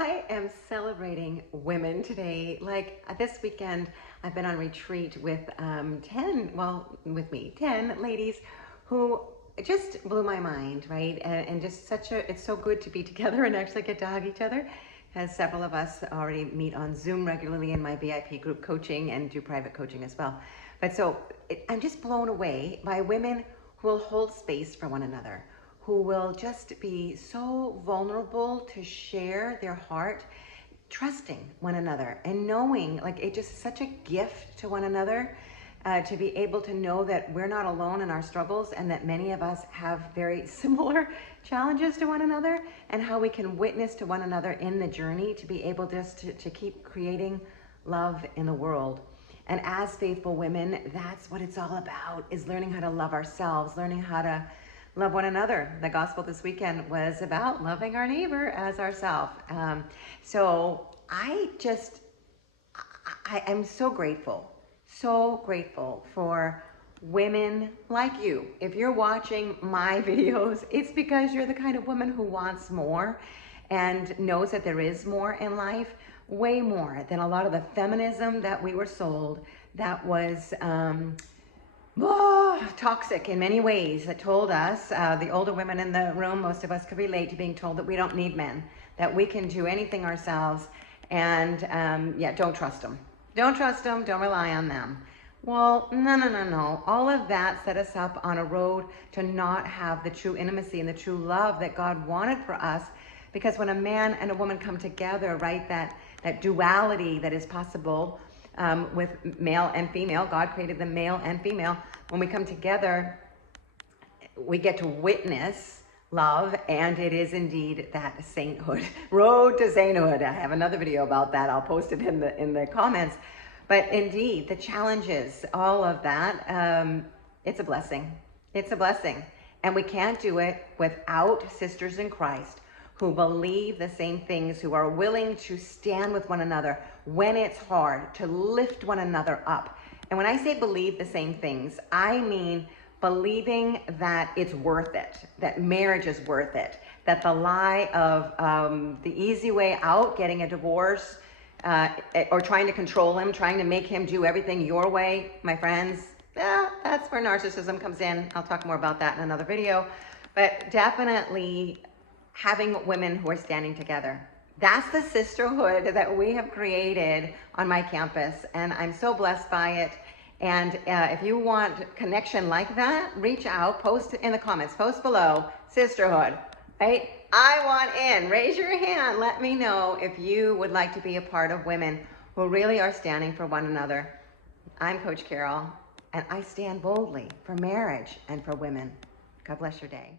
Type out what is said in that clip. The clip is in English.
I am celebrating women today. Like this weekend, I've been on retreat with 10 ladies who just blew my mind, right? And just it's so good to be together and actually get to hug each other. As several of us already meet on Zoom regularly in my VIP group coaching and do private coaching as well. But I'm just blown away by women who will hold space for one another, who will just be so vulnerable to share their heart, trusting one another and knowing, like, it just such a gift to one another to be able to know that we're not alone in our struggles and that many of us have very similar challenges to one another, and how we can witness to one another in the journey to be able just to keep creating love in the world. And as faithful women, that's what it's all about, is learning how to love ourselves, learning how to love one another. The gospel this weekend was about loving our neighbor as ourselves. So I'm so grateful for women like you. If you're watching my videos, it's because you're the kind of woman who wants more and knows that there is more in life, way more than a lot of the feminism that we were sold that was toxic in many ways, that told us, the older women in the room, most of us could relate to being told that we don't need men, that we can do anything ourselves, and don't trust them. Don't trust them, don't rely on them. Well, no. All of that set us up on a road to not have the true intimacy and the true love that God wanted for us. Because when a man and a woman come together, right, that duality that is possible with male and female, God created them male and female. When we come together, we get to witness love, and it is indeed that sainthood, road to sainthood. I have another video about that. I'll post it in the comments. But indeed, the challenges, all of that, it's a blessing. It's a blessing. And we can't do it without sisters in Christ who believe the same things, who are willing to stand with one another when it's hard, to lift one another up. And when I say believe the same things, I mean believing that it's worth it, that marriage is worth it, that the lie of the easy way out, getting a divorce, or trying to control him, trying to make him do everything your way, my friends, that's where narcissism comes in. I'll talk more about that in another video. But definitely having women who are standing together. That's the sisterhood that we have created on my campus, and I'm so blessed by it. And if you want connection like that, reach out, post in the comments, post below, sisterhood, right? I want in, raise your hand, let me know if you would like to be a part of women who really are standing for one another. I'm Coach Carol, and I stand boldly for marriage and for women. God bless your day.